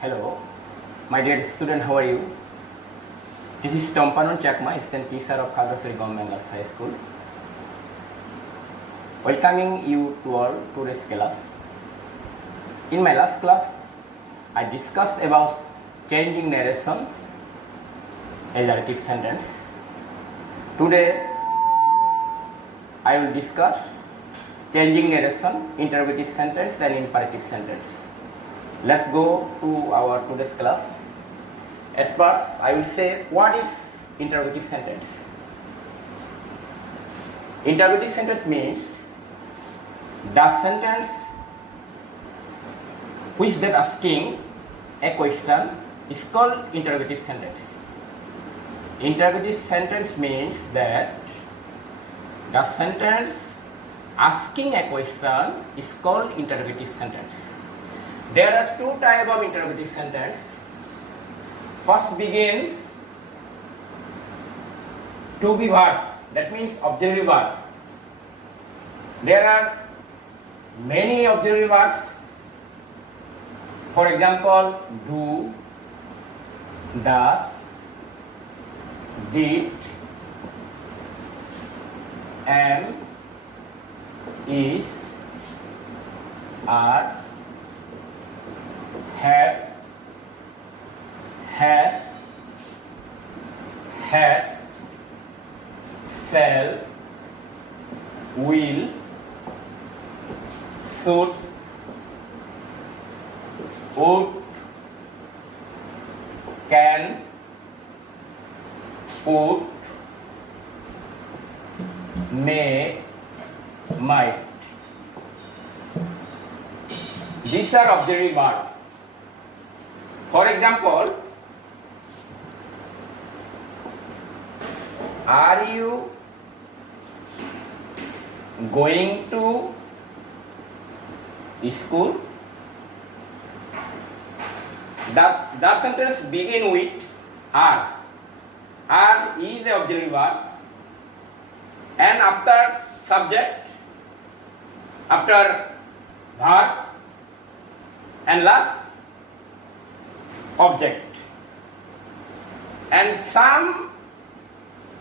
Hello, my dear student, how are you? This is Champanan Chakma, assistant teacher of Khagrachari Government Girls High School. Welcoming you to all today's class. In my last class, I discussed about changing narration, interrogative sentence. Today, I will discuss changing narration, interrogative sentence and imperative sentence. Let's go to our today's class. At first, I will say what is interrogative sentence. Interrogative sentence means the sentence which that asking a question is called interrogative sentence. Interrogative sentence means that the sentence asking a question is called interrogative sentence. There are two types of interrogative sentence. First begins to be verbs, that means auxiliary verbs. There are many auxiliary verbs. For example, do, does, did, am, is, are, have, has, had, shall, will, should, would, can, would, may, might. These are auxiliary verbs. For example, are you going to school? The sentence begin with are. Are is a auxiliary verb, and after subject, after verb, and last object. And some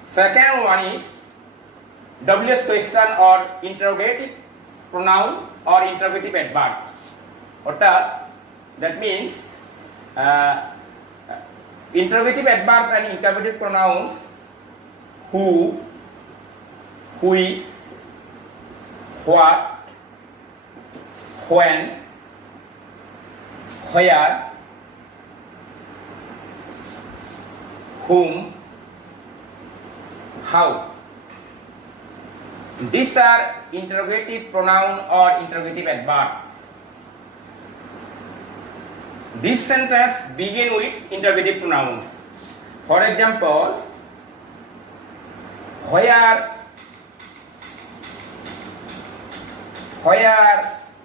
second one is WS question or interrogative pronoun or interrogative adverb. That means interrogative adverb and interrogative pronouns who, is, what, when, where, whom, how. These are interrogative pronoun or interrogative adverb. This sentence begin with interrogative pronouns. For example, where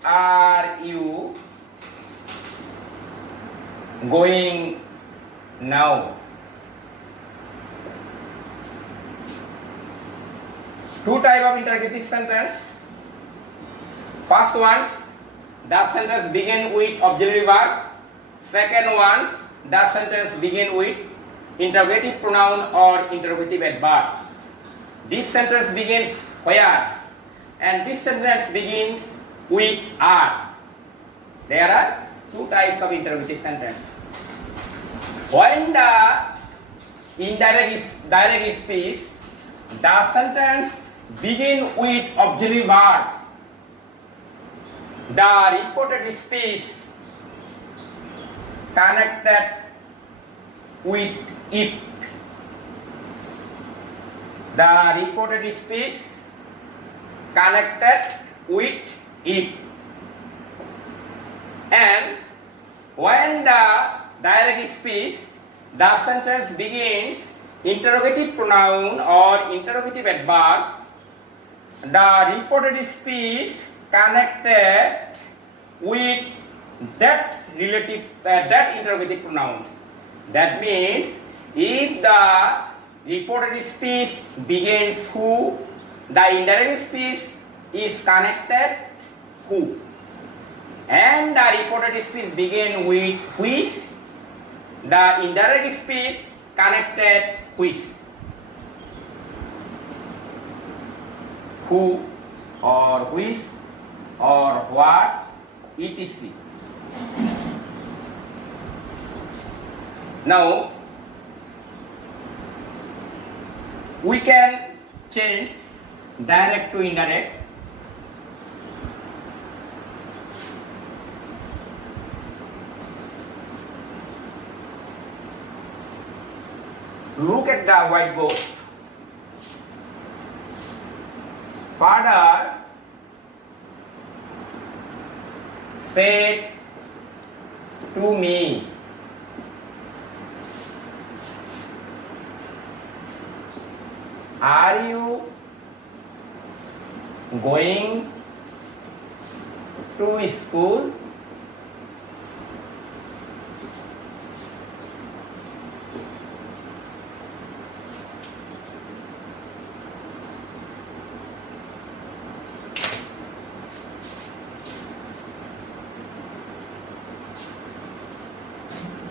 are you going now? Two types of interrogative sentence. First ones, the sentence begin with auxiliary verb. Second ones, the sentence begin with interrogative pronoun or interrogative adverb. This sentence begins where, and this sentence begins with are. There are two types of interrogative sentence. When the direct speech, the sentence begin with auxiliary verb. The reported speech connected with if. The reported speech connected with if. And when the direct speech, the sentence begins interrogative pronoun or interrogative adverb. The reported speech connected with that interrogative pronouns. That means if the reported speech begins who, the indirect speech is connected who. and the reported speech begin with which, the indirect speech connected with who or which or what, etc. Now we can change direct to indirect. Look at the whiteboard. Father said to me, are you going to school?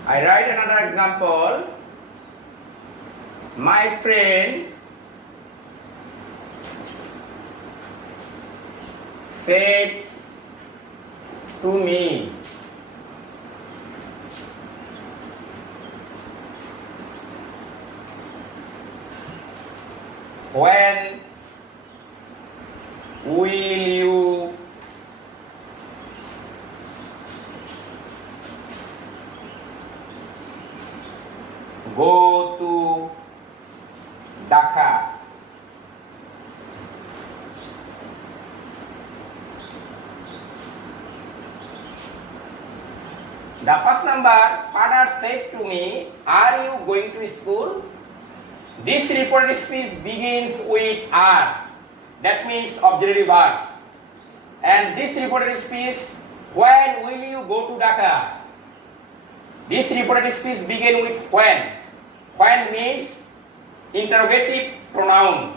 I write another example. My friend said to me, when will you go to Dhaka? The first number, father said to me, are you going to school? This reported speech begins with are. That means auxiliary verb. And this reported speech, when will you go to Dhaka? This reported speech begins with when. When means interrogative pronoun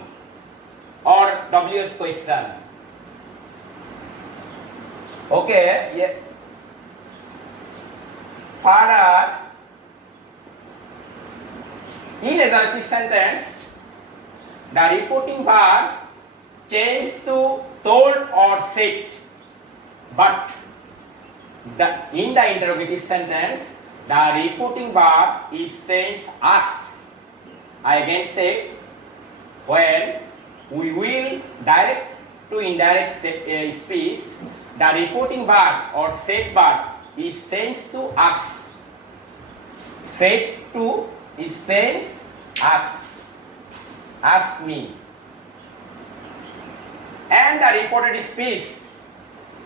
or WS question. Okay, yeah. Father, in executive sentence, the reporting verb changes to told or said, but in the interrogative sentence, the reporting verb is changed asked. I again say, when we will direct to indirect speech, the reporting verb or said verb is changed to ask. Said to is changed ask. Ask me. And the reported speech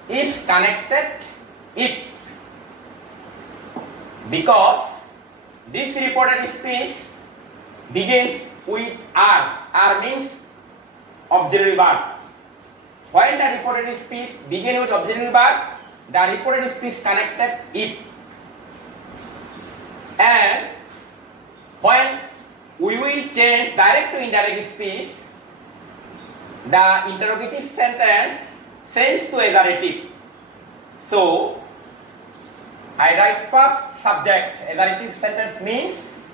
is connected it, because this reported speech begins with are. Are means auxiliary verb. When the reported speech begins with auxiliary verb, the reported speech connected it. And when we will change direct to indirect speech, the interrogative sentence changes to executive. So I write first subject. Executive sentence means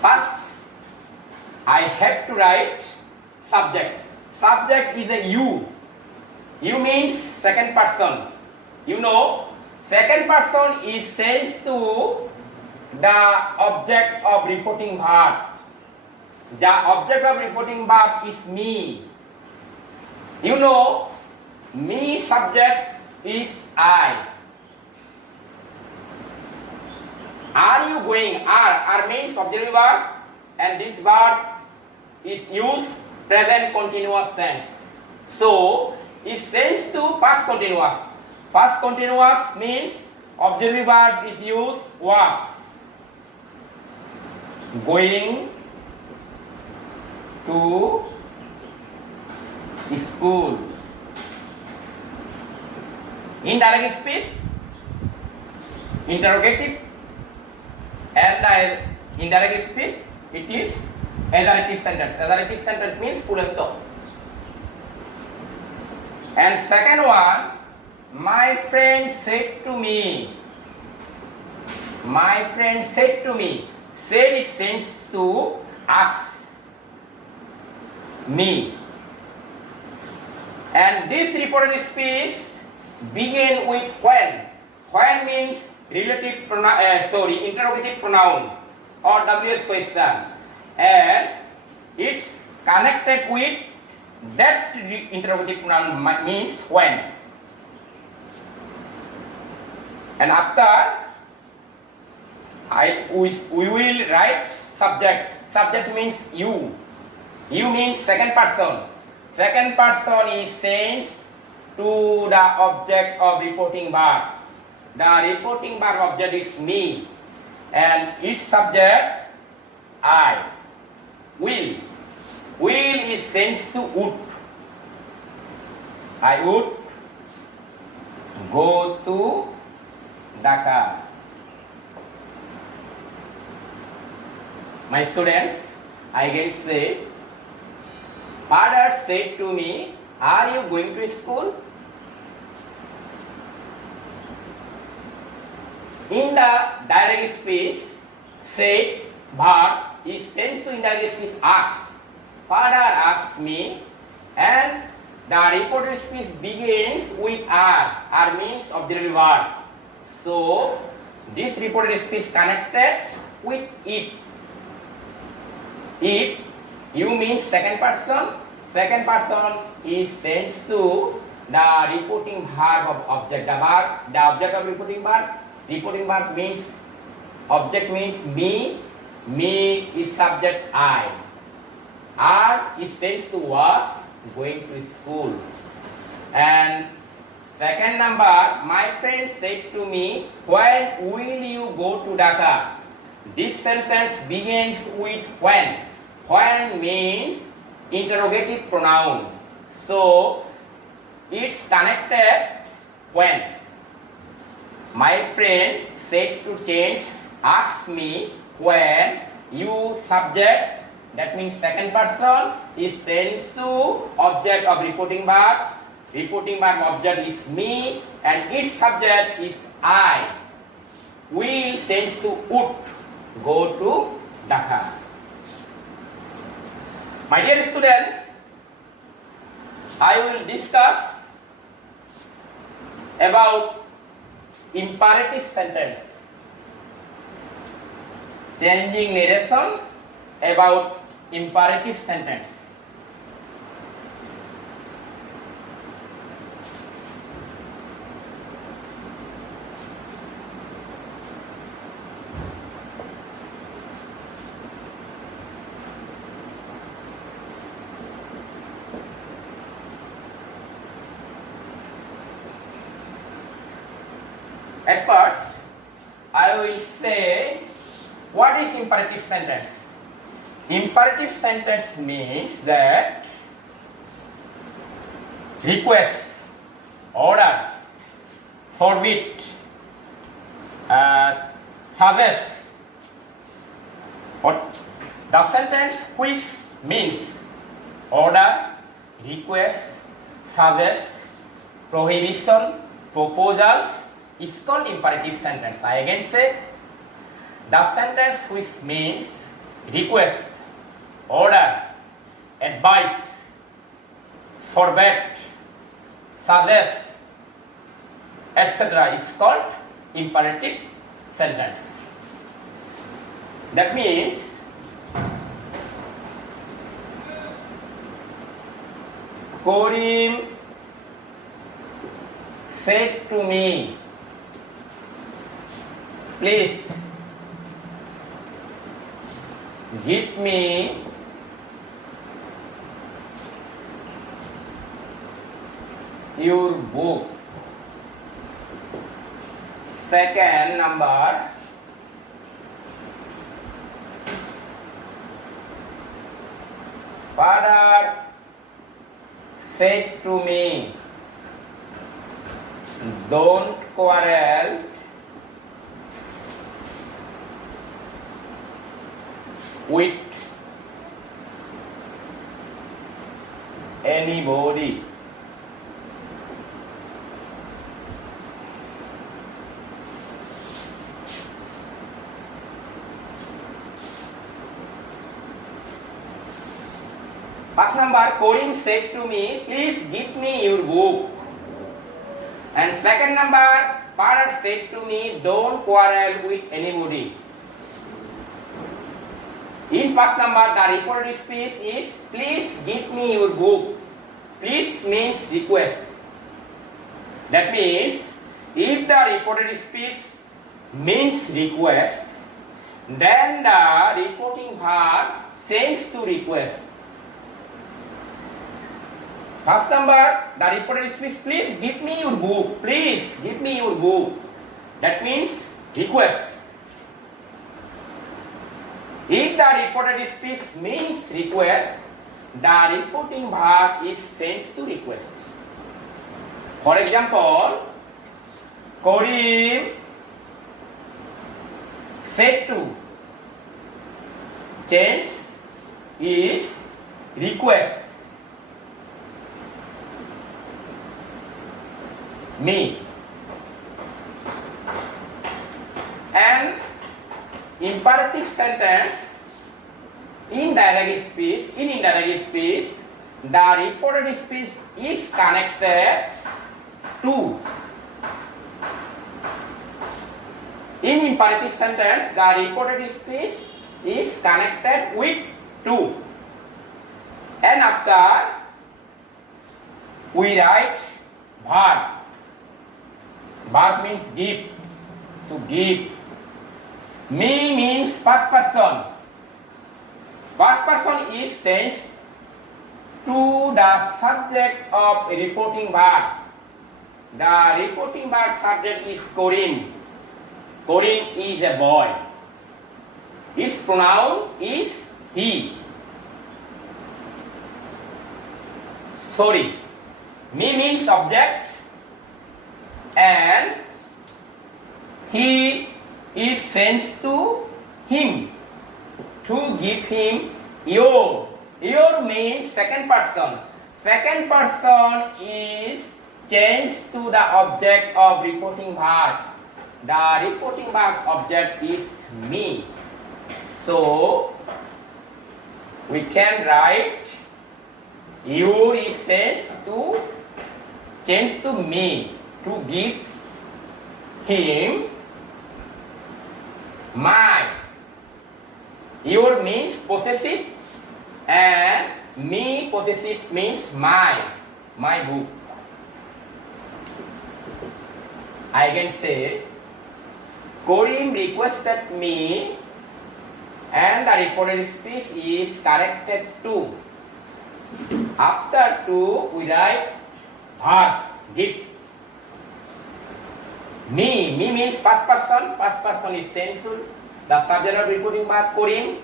first I have to write subject. Subject is a you. You means second person. You know, second person is changed to the object of reporting verb. The object of reporting verb is me. You know, me subject is I. Are you going? Are means auxiliary verb, and this verb is used present continuous tense. So it changed to past continuous. Past continuous means auxiliary verb is used was. Going to school. Indirect speech, interrogative, and the indirect speech, it is executive sentence. Executive sentence means full stop. And second one, My friend said to me. My friend said to me. Said it seems to ask me. And this reported speech begin with when. When means relative pronoun, interrogative pronoun or WS question, and it's connected with that interrogative pronoun means when. And after we will write subject. Subject means you. You means second person. Second person is changed to the object of reporting verb. The reporting verb object is me, and its subject I. Will. Will is changed to would. I would go to Dhaka. My students, I again say, father said to me, are you going to school? In the direct speech, said verb is changed to indirect speech asked. Father asked me, and the reported speech begins with R. R means auxiliary verb. So this reported speech connected with it. If you means second person is changed to the reporting verb of object. The object of reporting verb means object means me. Me is subject I. R is changed to was going to school. And second number, my friend said to me, when will you go to Dhaka? This sentence begins with when. When means interrogative pronoun. So it's connected when. My friend said to change, ask me when you subject, that means second person, is changed to object of reporting verb. Reporting verb object is me and its subject is I. Will change to would go to Dhaka. My dear students, I will discuss about imperative sentence, changing narration about imperative sentence. At first, I will say, what is imperative sentence? Imperative sentence means that request, order, forbid, suggest. The sentence which means order, request, suggest, prohibition, proposals is called imperative sentence. I again say, the sentence which means request, order, advice, forbid, suggest, etc. is called imperative sentence. That means Karim said to me, please give me your book. Second number, father said to me, don't quarrel with anybody. First number, Karim said to me, please give me your book. And second number, father said to me, don't quarrel with anybody. In first number, the reported speech is, please give me your book. Please means request. That means, if the reported speech means request, then the reporting verb sends to request. First number, the reported speech, please give me your book. Please give me your book. That means request. If the reported speech means request, the reporting verb is sent to request. For example, Karim said to, tense is request me. And imperative sentence in interrogative speech, the reported speech is connected to. In imperative sentence, the reported speech is connected with to. And after we write verb. Verb means give, to give. Me means first person. First person is sent to the subject of a reporting verb. The reporting verb subject is Karim. Karim is a boy. Its pronoun is he. Sorry. Me means object and he is sent to him to give him your. Your means second person. Second person is changed to the object of reporting verb. The reporting verb object is me. So we can write your is changed to me to give him my. Your means possessive and me possessive means my book. I can say Karim requested me and the reported speech is corrected to. After to we write verb give. Me means first person. First person is sensual. The subject of reporting verb Karim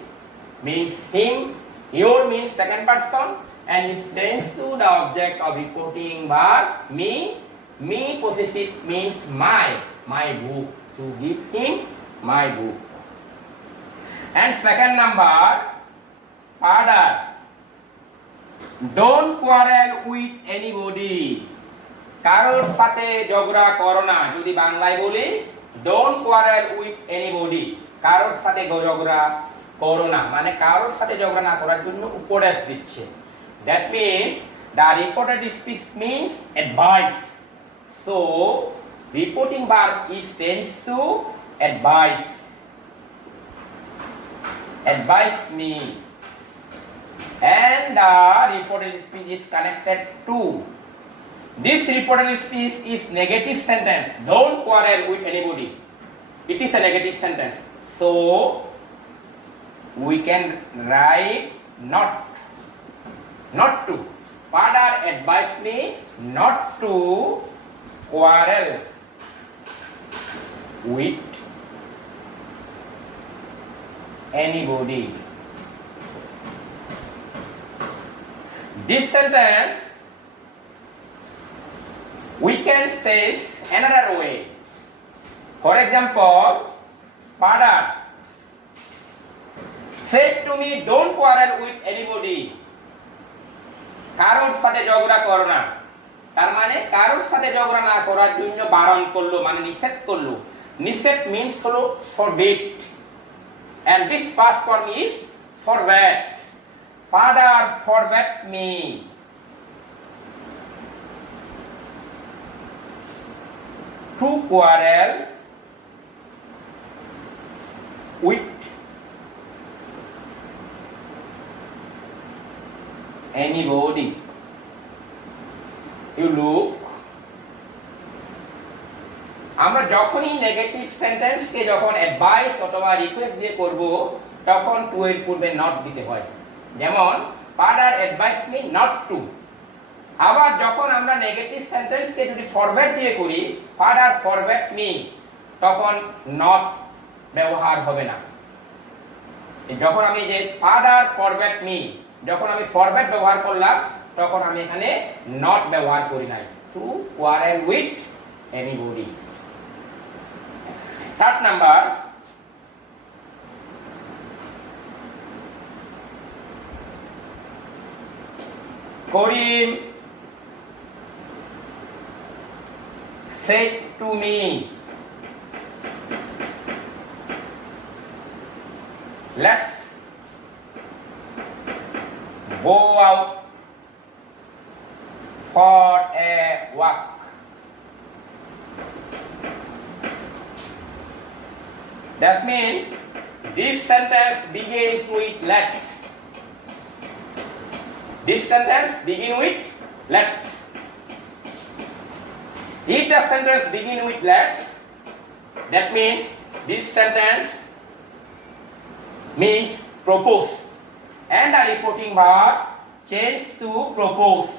means him. Your means second person and is sends to the object of reporting verb me. Me possessive means my book. To give him my book. And second number, father. Don't quarrel with anybody. কারোর সাথে ঝগড়া করো না। যদি বাংলায় বলি don't quarrel with anybody. কারোর সাথে ঝগড়া করো না মানে কারোর সাথে ঝগড়া না করার জন্য উপদেশ দিচ্ছে। That means the reported speech means advice. So reporting verb is sent to advice. Advise me. And the reported speech is connected to. This reported speech is negative sentence. Don't quarrel with anybody. It is a negative sentence. So we can write not to. Father advised me not to quarrel with anybody. This sentence we can say another way. For example, father said to me, don't quarrel with anybody. কারোর সাথে ঝগড়া করো না। তার মানে কারোর সাথে ঝগড়া না করার জন্য বারণ করলো মানে নিষেধ করলো। নিষেধ means হলো forbid and this past form is forbade. Father forbade me to quarrel with anybody. You look, আমরা যখনই নেগেটিভ সেন্টেন্সকে যখন অ্যাডভাইস অথবা রিকোয়েস্ট দিয়ে করব তখন টু এর পূর্বে নট দিতে হয়। যেমন father advice me not to. আবার যখন আমরা নেগেটিভ সেন্টেন্সকে যদি ফরওয়ার্ড দিয়ে করি, ফাদার ফরওয়ার্ড মি, তখন নট ব্যবহার হবে না। যখন আমি যে ফাদার ফরওয়ার্ড মি, যখন আমি ফরওয়ার্ড ব্যবহার করলাম তখন আমি এখানে নট ব্যবহার করি নাই। To quarrel with anybody. Third number, Karim said to me, let's go out for a walk. That means this sentence begins with let. This sentence begin with let. If the sentence begin with let's, that means this sentence means propose, and the reporting verb change to propose.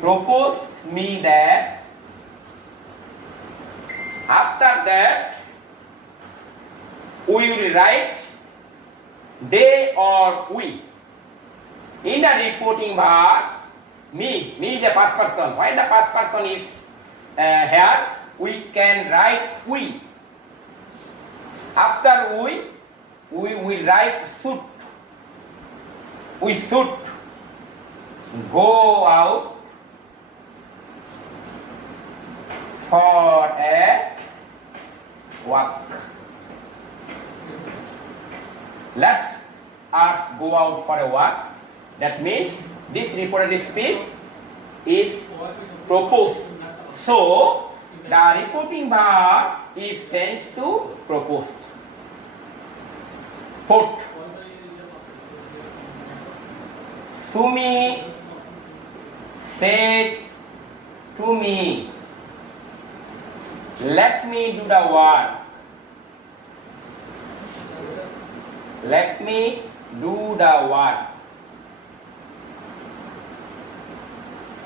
Propose me that. After that, we will write they or we. In the reporting verb, me is the past person. When the past person is here, we can write we. After we will write should. We should go out for a walk. Let's us go out for a walk. That means this reported speech is proposed. So the reporting verb is changed to proposed. Fourth, Sumi said to me, let me do the work. Let me do the work.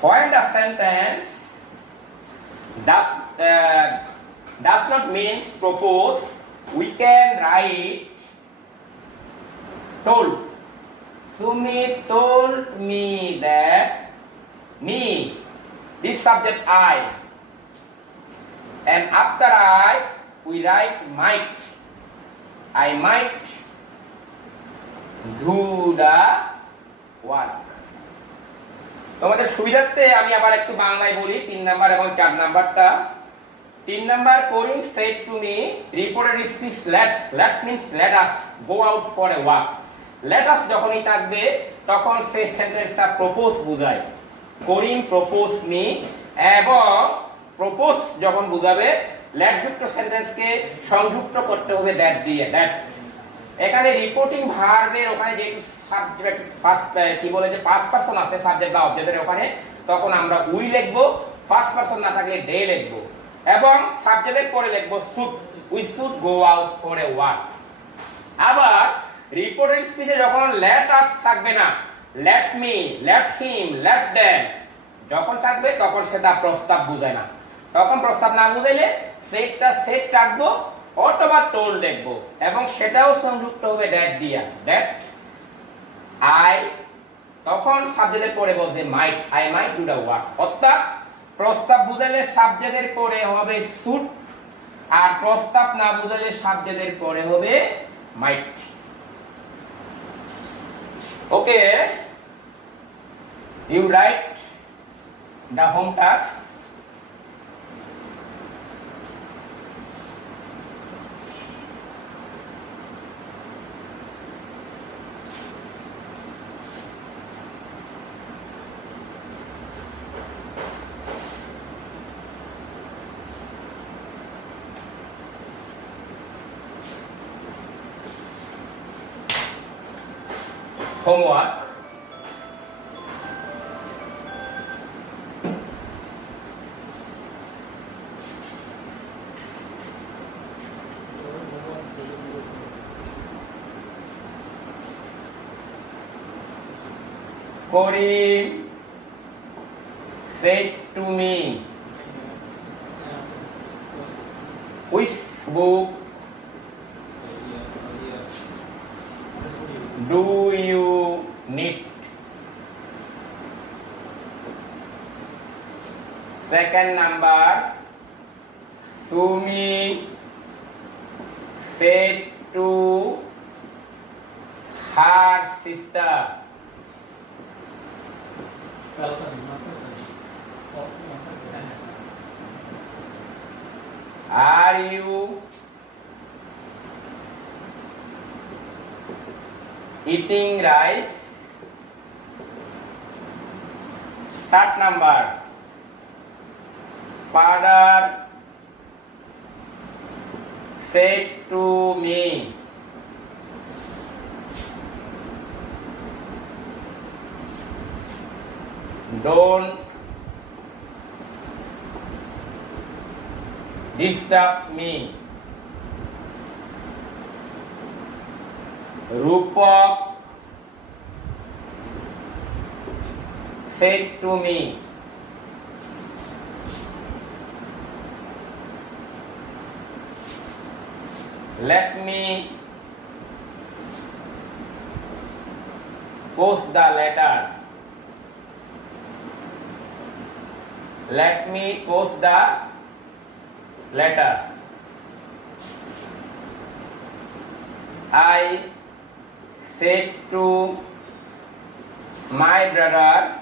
When the sentence does not mean propose, we can write told. Sumi told me that me, this subject I, and after I, we write might. I might do the work. তোমাদের সুবিধার্থে আমি আবার একটু বাংলায় বলি 3 number এবং 4 নাম্বারটা। 3 number, Karim said to me, reported speech let's means let us go out for a walk. let us যখনই থাকবে তখন সেই সেন্টেন্সটা প্রপোজ বোঝায়। করিম প্রপোজ মি, এবং প্রপোজ যখন বোঝাবে let যুক্ত সেন্টেন্সকে সংযুক্ত করতে হবে দ্যাট দিয়ে। দ্যাট এখানে রিপোর্টিং ভার্বের ওখানে যে সাবজেক্ট ফার্স্ট কি বলে যে ফার্স্ট পারসন আছে সাবজেক্ট বা অবজেক্টের ওখানে, তখন আমরা উই লিখব। ফার্স্ট পারসন না থাকলে দে লিখব, এবং সাবজেক্টের পরে লিখব should. We should go out for a walk. আবার রিপোর্টেড স্পিচে যখন লেট আস থাকবে না, let me, let him, let them যখন থাকবে তখন সেটা প্রস্তাব বোঝায় না। তখন প্রস্তাব না বুঝাইলে সেটটা সেট রাখবো অথবা টোল দেখবো, এবং সেটাও সংযুক্ত হবে দ্যাট দিয়া। দ্যাট আই, তখন সাবজেক্টের পরে বসবে might, I might do the work. অর্থাৎ প্রস্তাব বুঝাইলে সাবজেক্টের পরে হবে শুড, আর প্রস্তাব না বুঝাইলে সাবজেক্টের পরে হবে might. Okay, you write the home task. homework. Corey said to me, which book do you need? Second number, Sumi said to her sister, are you eating rice? Third number, father said to me, don't disturb me. Rupak said to me, let me post the letter. Let me post the letter. I said to my brother,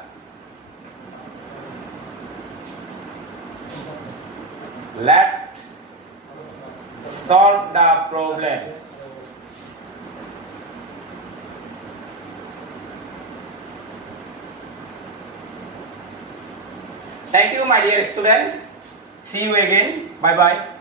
let's solve the problem. Thank you, my dear student. See you again. Bye bye.